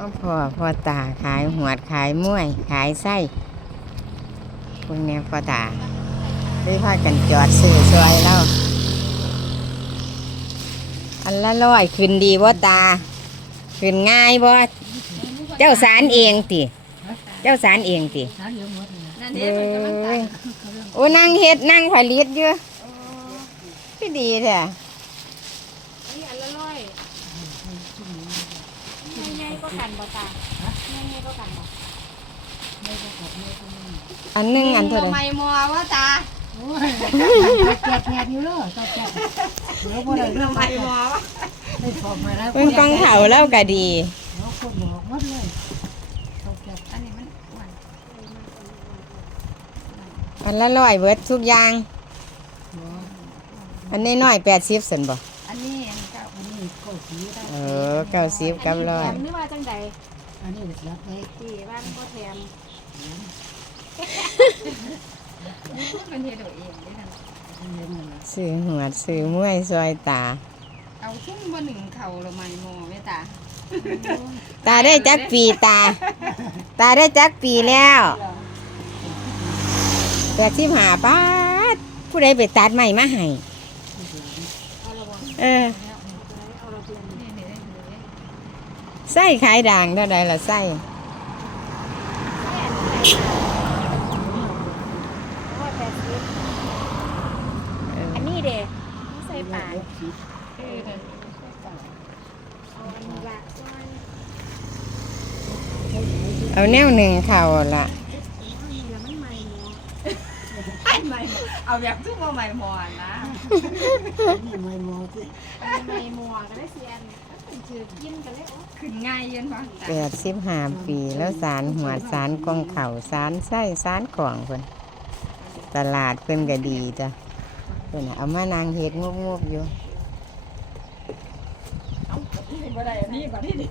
พ่อพ่อพ่อตาขายหวดขายม้วย ขายไส้พวกเนี้ยพ่อตาได้พากันจอดซื้อซอยแล้ว อันละร้อยขึ้นดีบ่ตา ขึ้นง่ายบ่เจ้าสารเองติ เจ้าสารเองติสารเหลืองหมดเลยนั่นเอเด้มันกำลังตั้ดยโอ้นั่งเฮ็ดนั่งผลิตอยู่พี่ดีแท้อันละร้อย ใหญ่ๆก็กันบ่ตาใหญ่ๆก็กันบ่ไม่ก็ขับไม่ก็ไม่อันหนึงอันเท่าทำไหไมร่มัวว่าตาโอ้ยตอกแกะแกะอยู่เลยตอกแกะเดี๋ยวบ่ได้เรื่องทำไมมัววะได้ถอดมาแล้วเพิ่นกองเถาเล่าก็ดีแล้วคนบอกหมดเลยตอกแกะอันนี้มันอ้วนอันละร้อยเบิดทุกอย่างหัวอันนี้น้อยแปดสิบสันบ่อันนี้อันเก่า อันนี้ก็สีได้เออเก้าสิบกับร้อยแถมนึกว่าจังใดอันนี้เสียบไว้ที่บ้านก็แถมมันเฮ็ดเอาเองด้วยกันอันนี้มันละซื้อหวดซื้อม้วยซอยตา เอาชุ่มบ่หนึ่งเข่าละไมมัวแม่ตาตาได้จักปีตา ตาได้จักปีแล้วแปดสิบห้าป้าดผู้ใดไปตัดใหม่มาให้เอาละบ่เออ เอาละเพื่อนนี่นี่นี่ ไส้ขายด่างเท่าใดล่ะไส้อันนี้เด้ใส่ปากหกสิบเออนั่นเอาอันนี้ละเอาแนวหนึ่งเข่าละไม่เอาแบบทุ่มเอาใหม่หมอนนะนี่ไม่มองที่ใหม่หมอนก็ได้เสียนถือ กินกันเลยขึ้นง่ายยันฟังแปดสิบห้าปีแล้วสารหัวสารกองเข่าสารไส้สารของเพิ่นตลาดเพิ่นก็ดีจ้ะเพิ่นน่ะเอามานางเฮ็ดงบๆอยู่บ่ได้อันนี้บ่ได้ดิ